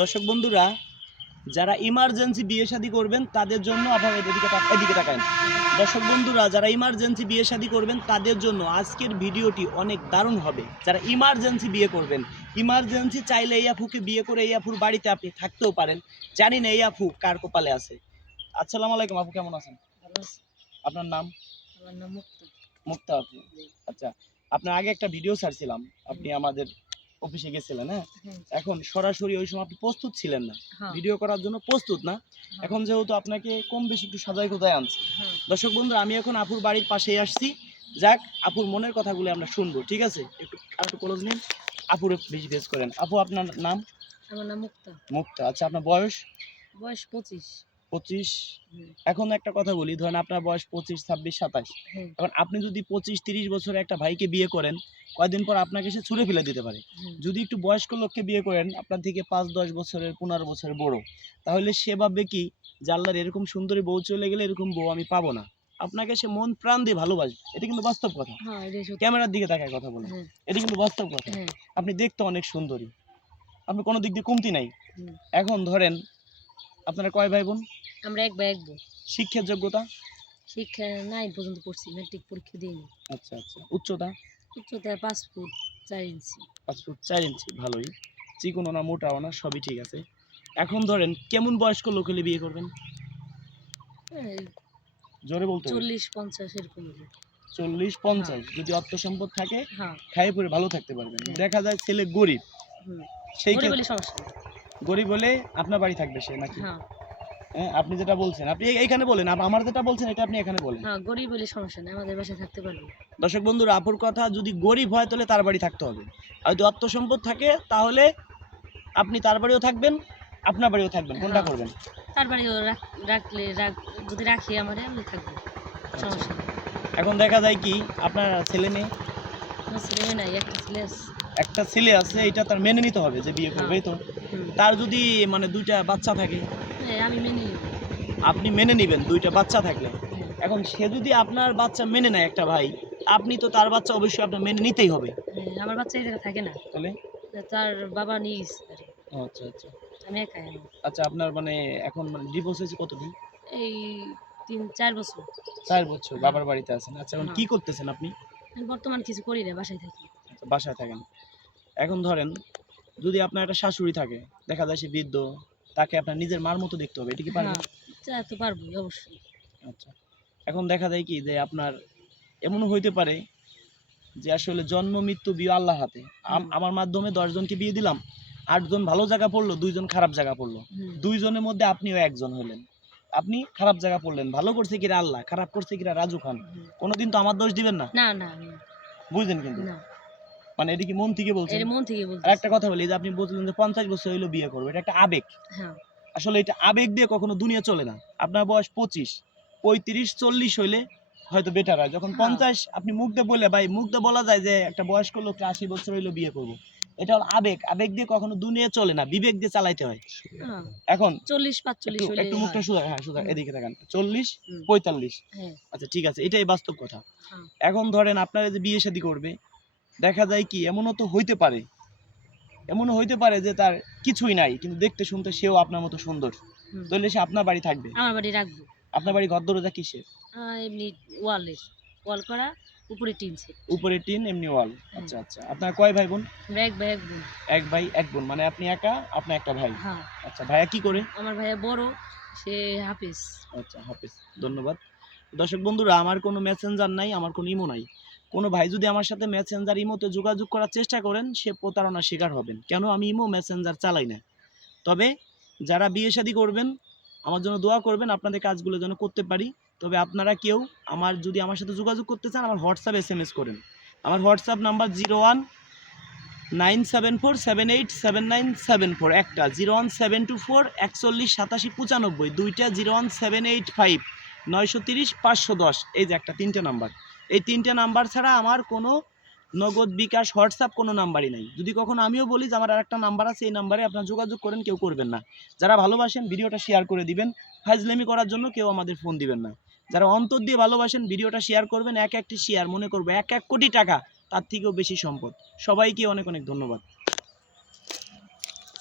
দর্শক বন্ধুরা, যারা ইমার্জেন্সি বিয়ে শাদী করবেন তাদের জন্য আপনারা এদিকে তাকান। দর্শক বন্ধুরা, যারা ইমার্জেন্সি বিয়ে শাদী করবেন তাদের জন্য আজকের ভিডিওটি অনেক দারুণ হবে। যারা ইমার্জেন্সি বিয়ে করবেন, ইমার্জেন্সি চাইলে এই আফুকে বিয়ে করে এই আফুর বাড়িতে আপনি থাকতেও পারেন। জানি না এই আফু কার কপালে আছে। আসসালামু আলাইকুম আপু, কেমন আছেন? আপনার নাম? আমার নাম মুক্তা। মুক্তা আপু, আচ্ছা। আপনার আগে একটা ভিডিও ছাড়ছিলাম, আপনি আমাদের অফিসে গেছিলেন। হ্যাঁ, এখন সরাসরি ওই সময় আপনি প্রস্তুত ছিলেন না, ভিডিও করার জন্য প্রস্তুত না। এখন যেহেতু আপনাকে কম বেশি একটু সাজায় কোথায় আনছি। দর্শক বন্ধু, আমি এখন আপুর বাড়ির পাশেই আসছি। যাক, আপুর মনের কথাগুলো আমরা শুনবো, ঠিক আছে? একটু ক্লোজ নিন, আপুর বেশি ফেস করেন। আপু, আপনার নাম? আমার নাম মুক্তা। মুক্তা, আচ্ছা। আপনার বয়স? বয়স 25। 25। এখন একটা কথা বলি, ধরেন আপনার বয়স 25, 26, 27। এখন আপনি যদি 25-30 বছরের একটা ভাইকে বিয়ে করেন, কয়েকদিন পর আপনাকে সে ছুঁড়ে ফেলে দিতে পারে। যদি একটু বয়স্ক লোককে বিয়ে করেন, আপনার থেকে 5-10 বছরের 15 বছরের বড়, তাহলে সে ভাববে কি যে আল্লাহর এরকম সুন্দরী বউ চলে গেলে এরকম বউ আমি পাবো না। আপনাকে সে মন প্রাণ দিয়ে ভালোবাসবে। এটা কিন্তু বাস্তব কথা। ক্যামেরার দিকে তাকায় কথা বলেন, এটা কিন্তু বাস্তব কথা। আপনি দেখতে অনেক সুন্দরী, আপনি কোনো দিক দিয়ে কমতি নাই। এখন ধরেন আপনারা কয় ভাই বোন? আমরা এক ভাই এক বোন। শিক্ষার যোগ্যতা? শিক্ষা 9 পর্যন্ত পড়ছি, ম্যাট্রিক পরীক্ষা দিইনি। আচ্ছা আচ্ছা। উচ্চতা? উচ্চতা 5 ফুট 4 ইঞ্চি। 5 ফুট 4 ইঞ্চি, ভালোই। চিকনও না মোটাও না, সবই ঠিক আছে। এখন ধরেন কেমন বয়স্ক লোক হলে বিয়ে করবেন? জোরে বলতে হবে। 40-50 এরকম। 40-50। যদি অর্থ সম্পদ থাকে, খাইয়ে পরে ভালো থাকতে পারবেন। দেখা যায় ছেলে গরিব, সেই গরিব সমস্যা। গরিব হলে আপনার বাড়ি থাকবে সে নাকি? হ্যাঁ, আপনি যেটা বলছেন আপনি এইখানে বলেন, আমার যেটা বলছেন এটা আপনি এখানে বলেন। হ্যাঁ, গরিব হলে সমস্যা নেই, আমাদের বাসায় থাকতে পারবে। দর্শক বন্ধুরা, আপুর কথা, যদি গরিব হয় তাহলে তার বাড়ি থাকতে হবে। আর যদি অর্থ সম্পদ থাকে তাহলে আপনি তার বাড়িও থাকবেন, আপনার বাড়িও থাকবেন। কোনটা করবেন? তার বাড়িও রাখলে যদি রাখি আমি থাকবো, সমস্যা নেই। এখন দেখা যায় কি আপনার ছেলে মেয়ে? আমার ছেলে মেয়ে নাই, একটা ছেলে আছে। একটা ছেলে আছে, এটা তার মেনে নিতে হবে যে বিয়ে করবে। তো তার যদি মানে 2টা বাচ্চা থাকে? আমি মেনে নিব। আপনি মেনে নেবেন 2টা বাচ্চা থাকলে? এখন সে যদি আপনার বাচ্চা মেনে নেয় একটা ভাই, আপনি তো তার বাচ্চা অবশ্যই আপনার মেনে নিতেই হবে। আমার বাচ্চা এই জায়গায় থাকে না, তাহলে তার বাবা নিয়ে গেছে। আচ্ছা আচ্ছা। আমি একাই। আচ্ছা, আপনার মানে এখন মানে ডিভোর্স হয়েছে কতদিন? এই 3-4 বছর। 4 বছর বাবার বাড়িতে আছেন। আচ্ছা, এখন কি করতেছেন আপনি? বর্তমান কিছু করি না, বাসায় থাকি। আচ্ছা, বাসায় থাকেন। এখন ধরেন যদি আপনার একটা শাশুড়ি থাকে, দেখা যায় সে বৃদ্ধ, তাকে আপনার নিজের মার মতো দেখতে হবে, এটা কি পারবেন? হ্যাঁ, তো পারবো অবশ্যই। আচ্ছা। এখন দেখা যায় কি যে আপনার এমনও হইতে পারে যে আসলে জন্ম মৃত্যু বিয়ে আল্লাহর হাতে। আমার মাধ্যমে 10 জনকে বিয়ে দিলাম, 8 জন ভালো জায়গা পড়লো, 2 জন খারাপ জায়গা পড়লো। 2 জনের মধ্যে আপনিও একজন হলেন। আপনি খারাপ জায়গা পড়লেন, ভালো করছে কিরা আল্লাহ, খারাপ করছে কিরা রাজু খান। কোনোদিন তো আমার দোষ দিবেন না। না না, বুঝলেন? কিন্তু মানে এটা কি মন থেকে বলছেন? মন থেকে বলছি। আর একটা কথা বলি, যে আপনি বলছিলেন যে 50 বছর হইলো বিয়ে করবে, এটা একটা আবেগ। আসলে এটা আবেগ দিয়ে কখনো দুনিয়া চলে না। আপনার বয়স 25, 35, 40 হইলে হয়তো বেটার হয়। যখন 50 আপনি মুখ দিয়ে বলে, ভাই মুখ দিয়ে বলা যায় যে একটা বয়স্ক লোক 80 বছর হইলো বিয়ে করব, এটা হলো আবেগ। আবেগ দিয়ে কখনো দুনিয়া চলে না, বিবেক দিয়ে চালাইতে হয়। এখন 40-45 হইলে একটু মুখটা সুদা, হ্যাঁ সুদা, এদিকে তাকান। 40-45। আচ্ছা, ঠিক আছে, এটাই বাস্তব কথা। এখন ধরেন আপনারা যে বিয়ে শাদী করবে, দেখা যায় কি এমনও তো হইতে পারে, যে তার কিছুই নাই, কিন্তু দেখতে শুনতে সেও আপনার মতো সুন্দর, তাহলে সে আপনার বাড়ি থাকবে? আমার বাড়ি রাখবো। আপনার বাড়ি ঘর দরজা কিসের? এমনি ওয়াল করা, উপরে টিন সেট। উপরে টিন, এমনি ওয়াল। আচ্ছা আচ্ছা। আপনার কয় ভাই বোন? এক ভাই এক বোন। এক ভাই এক বোন, মানে আপনি একা, আপনার একটা ভাই। আচ্ছা, ভাইয়া কি করে? আমার ভাইয়া বড়, সে হাফেজ। আচ্ছা, হাফেজ, ধন্যবাদ। দর্শক বন্ধুরা, আমার কোনো মেসেঞ্জার নাই, আমার কোনো ইমো নাই। কোনো ভাই যদি আমার সাথে মেসেঞ্জার, ইমোতে যোগাযোগ করার চেষ্টা করেন, সে প্রতারণার শিকার হবেন। কেন? আমি ইমো মেসেঞ্জার চালাই না। তবে যারা বিয়ে শাদী করবেন, আমার জন্য দোয়া করবেন, আপনাদের কাজগুলো যেন করতে পারি। তবে আপনারা কেউ যদি আমার সাথে যোগাযোগ করতে চান, আমার হোয়াটসঅ্যাপ SMS করেন। আমার হোয়াটসঅ্যাপ নাম্বার 019747879774, একটা 01724418795, দুইটা 01785930510। এই যে একটা 3টে নাম্বার। এই 3টে নাম্বার ছাড়া আমার কোনো নগদ, বিকাশ, হোয়াটসঅ্যাপ কোনো নাম্বারই নাই। যদি কখনো আমিও বলি যে আমার আরেকটা নাম্বার আছে, এই নাম্বারে আপনারা যোগাযোগ করেন, কেউ করবেন না। যারা ভালোবাসেন ভিডিওটা শেয়ার করে দিবেন, ফাজলামি করার জন্য কেউ আমাদের ফোন দিবেন না। যারা অন্তর দিয়ে ভালোবাসেন ভিডিওটা শেয়ার করবেন, একটি শেয়ার মনে করবো 1 কোটি টাকা, তার থেকেও বেশি সম্পদ। সবাইকে অনেক অনেক ধন্যবাদ।